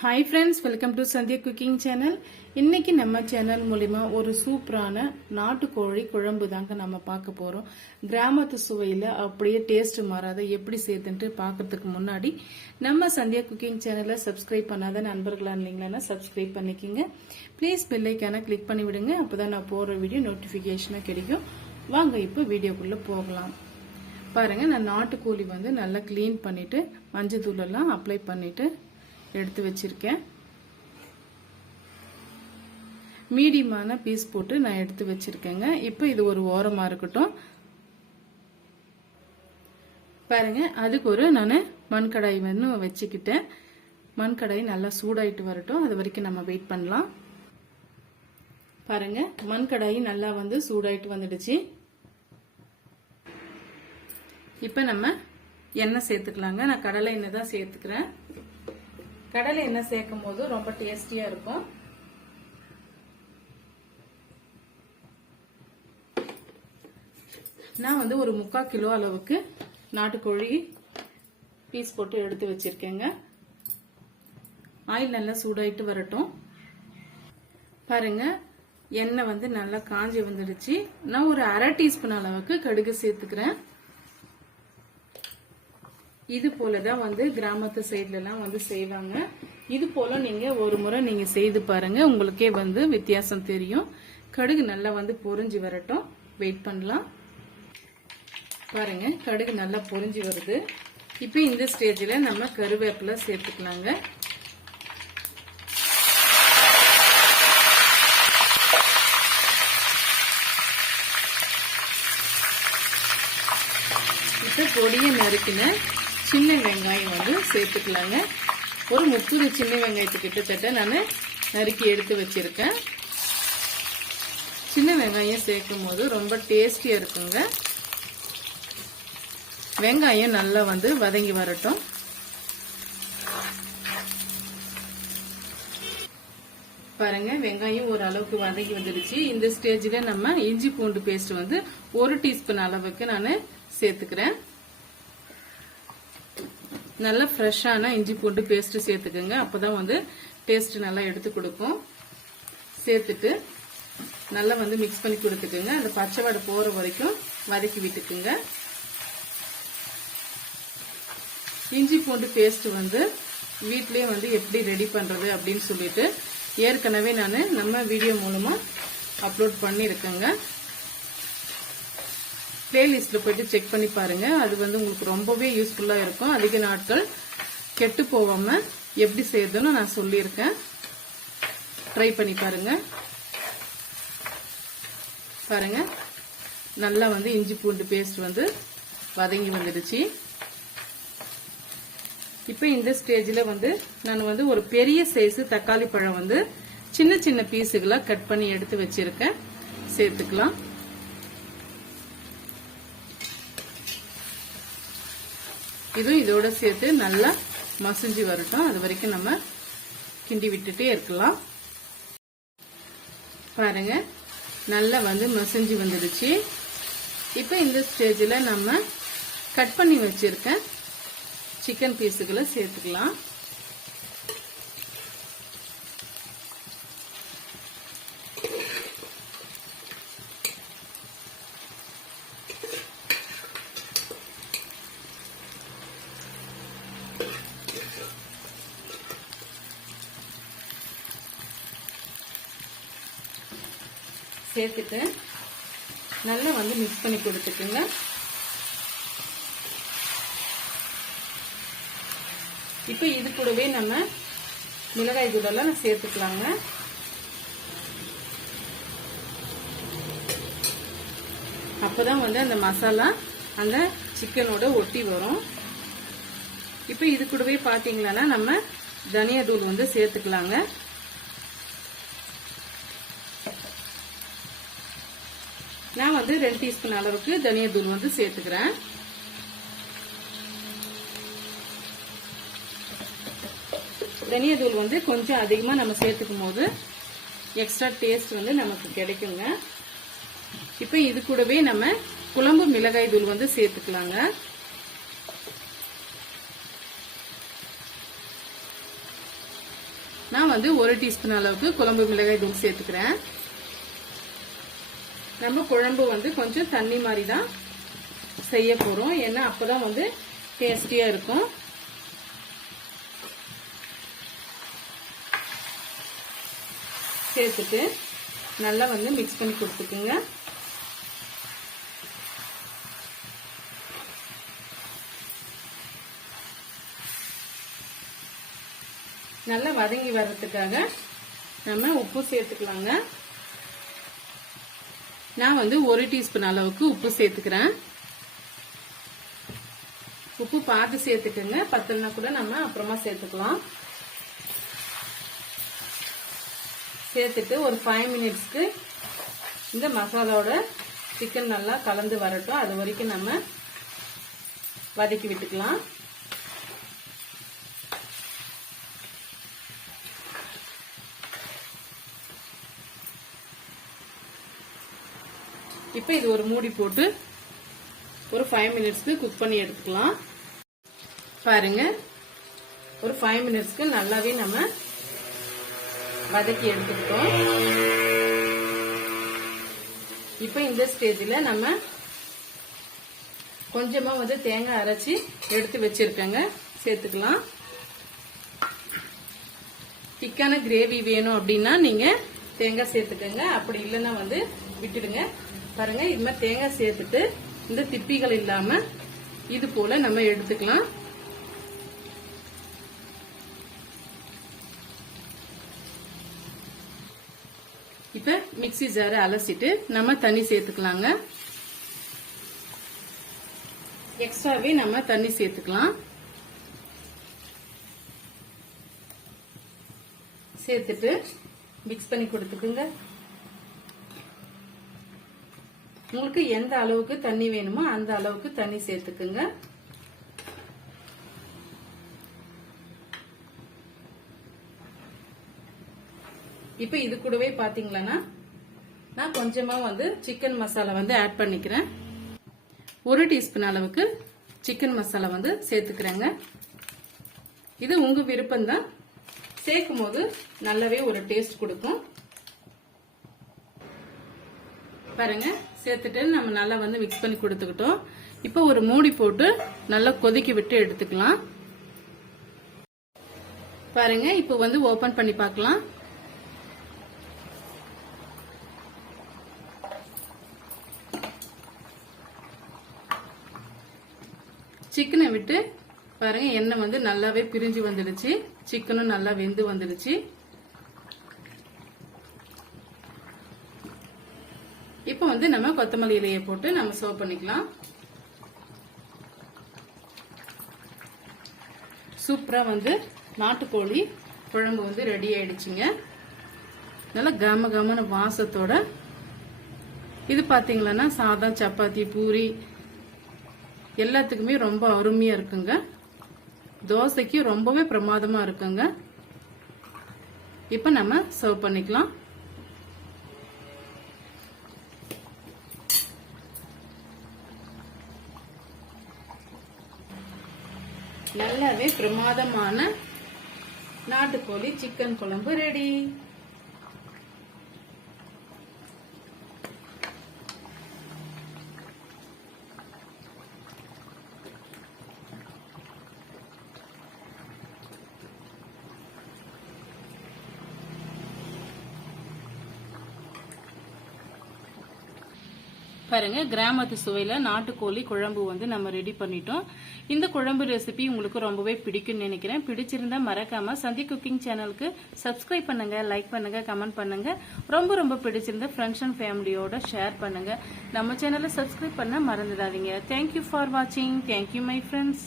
Hi friends welcome to Sandhya cooking channel இன்னைக்கு நம்ம channel மூலிமா ஒரு சூப்பரான நாட்டுக்கோழி குழம்பு தாங்க நம்ம பார்க்க போகிறோம் கிராமத்து சுவையில் அப்படியே டேஸ்ட் மாறாத எப்படி சேர்த்துன்ட்டு பார்க்கறதுக்கு முன்னாடி நம்ம சந்தியா குக்கிங் சேனலை சப்ஸ்கிரைப் பண்ணாத நண்பர்களாக இருந்தீங்கன்னா சப்ஸ்கிரைப் பண்ணிக்கிங்க. ப்ளீஸ் பெல்லைக்கான கிளிக் பண்ணி விடுங்க. அப்பதான் நான் போடுற வீடியோ நோட்டிஃபிகேஷனாக கிடைக்கும். வாங்க இப்போ வீடியோக்குள்ளே போகலாம். பாருங்கள் நான் நாட்டுக்கோழி வந்து நல்லா க்ளீன் பண்ணிவிட்டு மஞ்சள் தூளெல்லாம் அப்ளை பண்ணிவிட்டு எடுத்து வச்சிருக்கேன். மீடியமான பீஸ் போட்டு நான் எடுத்து வச்சிருக்கேங்க. இப்போ இது ஒரு ஓரமா இருக்கட்டும். பாருங்க அதுக்கு ஒரு நான் மண்கடாய் வந்து வச்சுக்கிட்டேன். மண்கடாய் நல்லா சூடாயிட்டு வரட்டும். அது வரைக்கும் நம்ம வெயிட் பண்ணலாம். பாருங்க மண்கடாய் நல்லா வந்து சூடாயிட்டு வந்துடுச்சு. இப்போ நம்ம எண்ணெய் சேர்த்துக்கலாங்க. நான் கடலை எண்ணெய் தான் சேர்த்துக்கிறேன். கடலை எண்ணெய் சேர்க்கும் போது ரொம்ப டேஸ்டியா இருக்கும். நான் வந்து ஒரு முக்கால் கிலோ அளவுக்கு நாட்டுக்கோழி பீஸ் போட்டு எடுத்து வச்சிருக்கேங்க. ஆயில் நல்லா சூடாயிட்டு வரட்டும். பாருங்க எண்ணெய் வந்து நல்லா காஞ்சி வந்துடுச்சு. நான் ஒரு அரை டீஸ்பூன் அளவுக்கு கடுகு சேர்த்துக்கிறேன். இது போலதான் வந்து கிராமத்து சைட்ல வந்து செய்வாங்க. இது போல நீங்க ஒரு முறை நீங்க செய்து பாருங்க. உங்களுக்கே வந்து வித்தியாசம் தெரியும். கடுகு நல்லா வந்து பொரிஞ்சு வரட்டும். வெயிட் பண்ணலாம். பாருங்க கடுகு நல்லா பொரிஞ்சு வருது. இப்போ இந்த ஸ்டேஜில் நம்ம கருவேப்பிலை சேர்த்துக்கலாங்க. இப்போ பொடியை நறுக்கின சின்ன வெங்காயம் வந்து சேர்த்துக்கலாங்க. ஒரு முப்பது சின்ன வெங்காயத்து கிட்டத்தட்ட நான் நறுக்கி எடுத்து வச்சுருக்கேன். சின்ன வெங்காயம் சேர்க்கும் போது ரொம்ப டேஸ்டியாக இருக்குங்க. வெங்காயம் நல்லா வந்து வதங்கி வரட்டும். பாருங்க வெங்காயம் ஓரளவுக்கு வதங்கி வந்துடுச்சு. இந்த ஸ்டேஜில் நம்ம இஞ்சி பூண்டு பேஸ்ட் வந்து ஒரு டீஸ்பூன் அளவுக்கு நான் சேர்த்துக்கிறேன். நல்லா ஃப்ரெஷ்ஷான இஞ்சி பூண்டு பேஸ்ட்டு சேர்த்துக்கோங்க. அப்போதான் வந்து டேஸ்ட் நல்லா எடுத்து கொடுக்கும். சேர்த்துட்டு நல்லா வந்து மிக்ஸ் பண்ணி கொடுத்துக்குங்க. அந்த பச்சை வடை போகிற வரைக்கும் வதக்கி விட்டுக்குங்க. இஞ்சி பூண்டு பேஸ்ட்டு வந்து வீட்லயே வந்து எப்படி ரெடி பண்ணுறது அப்படின்னு சொல்லிட்டு ஏற்கனவே நான் நம்ம வீடியோ மூலமாக அப்லோட் பண்ணியிருக்கேங்க. பிளேலிஸ்ட்டில் போயிட்டு செக் பண்ணி பாருங்கள் அது வந்து உங்களுக்கு ரொம்பவே யூஸ்ஃபுல்லாக இருக்கும். அதிக நாட்கள் கெட்டு போகாமல் எப்படி செய்யறதுன்னு நான் சொல்லியிருக்கேன். ட்ரை பண்ணி பாருங்கள் பாருங்கள் நல்லா வந்து இஞ்சி பூண்டு பேஸ்ட் வந்து வதங்கி வந்துடுச்சு. இப்போ இந்த ஸ்டேஜில் வந்து நான் வந்து ஒரு பெரிய சைஸ் தக்காளி பழம் வந்து சின்ன சின்ன பீஸுகளாக கட் பண்ணி எடுத்து வச்சிருக்கேன். சேர்த்துக்கலாம். இதுவும் இதோட சேர்த்து நல்லா மசிஞ்சு வரட்டும். அது வரைக்கும் நம்ம கிண்டி விட்டுட்டே இருக்கலாம். பாருங்க நல்லா வந்து மசிஞ்சு வந்துடுச்சு. இப்போ இந்த ஸ்டேஜில் நம்ம கட் பண்ணி வச்சிருக்க சிக்கன் பீஸுகளை சேர்த்துக்கலாம். சேர்த்துட்டு நல்லா வந்து மிக்ஸ் பண்ணி கொடுத்துக்குங்க. இப்போ இது கூடவே நம்ம மிளகாய் தூளெல்லாம் சேர்த்துக்கலாங்க. அப்போதான் வந்து அந்த மசாலா அந்த சிக்கனோட ஒட்டி வரும். இப்போ இது கூடவே பாத்தீங்களன்னா நம்ம தனியா தூள் வந்து சேர்த்துக்கலாங்க. நான் வந்து ரெண்டு டீஸ்பூன் அளவுக்கு தனியா தூள் வந்து சேர்த்துக்கிறேன். தனியா தூள் வந்து கொஞ்சம் அதிகமாக நம்ம சேர்த்துக்கும் போது எக்ஸ்ட்ரா டேஸ்ட் வந்து நமக்கு கிடைக்குங்க. இப்போ இது கூடவே நம்ம குழம்பு மிளகாய் தூள் வந்து சேர்த்துக்கலாங்க. நான் வந்து ஒரு டீஸ்பூன் அளவுக்கு குழம்பு மிளகாய் தூள் சேர்த்துக்கிறேன். நம்ம குழம்பு வந்து கொஞ்சம் தண்ணி மாதிரி தான் செய்ய போகிறோம் ஏன்னா அப்பதான் வந்து டேஸ்டியாக இருக்கும். சேர்த்துட்டு நல்லா வந்து மிக்ஸ் பண்ணி கொடுத்துக்குங்க. நல்லா வதங்கி வர்றதுக்காக நம்ம உப்பு சேர்த்துக்கலாங்க. நான் வந்து ஒரு டீஸ்பூன் அளவுக்கு உப்பு சேர்த்துக்கிறேன். உப்பு பார்த்து சேர்த்துக்கோங்க. பத்தலனா கூட நம்ம அப்புறமா சேர்த்துக்கலாம். சேர்த்துட்டு ஒரு ஃபைவ் மினிட்ஸ்க்கு இந்த மசாலாவோட சிக்கன் நல்லா கலந்து வரட்டும். அது வரைக்கும் நம்ம வதக்கி விட்டுக்கலாம். இப்போ இது ஒரு மூடி போட்டு ஒரு ஃபைவ் மினிட்ஸ்க்கு குக் பண்ணி எடுத்துக்கலாம். பாருங்க. ஒரு ஃபைவ் மினிட்ஸ்க்கு நல்லாவே நம்ம வதக்கி எடுத்துக்கிட்டோம். இப்போ இந்த ஸ்டேஜில் நம்ம கொஞ்சமாக வந்து தேங்காய் அரைச்சி எடுத்து வச்சுருக்கேங்க. சேர்த்துக்கலாம். திக்கான கிரேவி வேணும் அப்படின்னா நீங்கள் தேங்காய் சேர்த்துக்கோங்க. அப்படி இல்லைன்னா வந்து விட்டுடுங்க. பாருங்க இது மாதிரி தேங்காய் சேர்த்துட்டு இந்த திப்பிகள் இல்லாம இது போல நம்ம எடுத்துக்கலாம். இப்ப மிக்ஸி ஜாரை அலசிட்டு நம்ம தண்ணி சேர்த்துக்கலாங்க. எக்ஸ்ட்ராவே நம்ம தண்ணி சேர்த்துக்கலாம். சேர்த்துட்டு மிக்ஸ் பண்ணி கொடுத்துக்குங்க. உங்களுக்கு எந்த அளவுக்கு தண்ணி வேணுமோ அந்த அளவுக்கு தண்ணி சேர்த்துக்குங்க. இப்ப இது கூடவே பாத்தீங்களன்னா நான் கொஞ்சமா வந்து சிக்கன் மசாலா வந்து ஆட் பண்ணிக்கிறேன். ஒரு டீஸ்பூன் அளவுக்கு சிக்கன் மசாலா வந்து சேர்த்துக்கிறேங்க. இது உங்க விருப்பம் தான் சேர்க்கும் போது நல்லாவே ஒரு டேஸ்ட் கொடுக்கும். பாருங்க. சேர்த்துட்டு நம்ம நல்லா வந்து மிக்ஸ் பண்ணி கொடுத்துக்கிட்டோம். இப்போ ஒரு மூடி போட்டு நல்லா கொதிக்க விட்டு எடுத்துக்கலாம். பாருங்க இப்போ வந்து ஓபன் பண்ணி பார்க்கலாம். சிக்கனை விட்டு பாருங்க எண்ணெய் வந்து நல்லாவே பிரிஞ்சு வந்துடுச்சு. சிக்கனும் நல்லா வெந்து வந்துடுச்சு. இப்போ வந்து நம்ம கொத்தமல்லி இலையை போட்டு நம்ம சர்வ் பண்ணிக்கலாம். சூப்பராக வந்து நாட்டுக்கோழி குழம்பு வந்து ரெடி ஆயிடுச்சுங்க. நல்லா கம கமன வாசத்தோட. இது பார்த்தீங்களன்னா சாதம் சப்பாத்தி பூரி எல்லாத்துக்குமே ரொம்ப அருமையாக இருக்குங்க. தோசைக்கு ரொம்பவே பிரமாதமாக இருக்குங்க. இப்போ நம்ம சர்வ் பண்ணிக்கலாம். நல்லாவே பிரமாதமான நாட்டுக்கோழி சிக்கன் குழம்பு ரெடி பாருங்க கிராமத்து சுவையில நாட்டுக்கோழி குழம்பு வந்து நம்ம ரெடி பண்ணிட்டோம். இந்த குழம்பு ரெசிபி உங்களுக்கு ரொம்பவே பிடிக்கும்னு நினைக்கிறேன். பிடிச்சிருந்தா மறக்காம சந்தி குக்கிங் சேனலுக்கு சப்ஸ்கிரைப் பண்ணுங்க லைக் பண்ணுங்க கமெண்ட் பண்ணுங்க. ரொம்ப ரொம்ப பிடிச்சிருந்தா ஃப்ரெண்ட்ஸ் அண்ட் ஃபேமிலியோட ஷேர் பண்ணுங்க. நம்ம சேனலை சப்ஸ்கிரைப் பண்ண மறந்துடாதீங்க. தேங்க்யூ ஃபார் வாட்சிங் தேங்க்யூ மை ஃப்ரெண்ட்ஸ்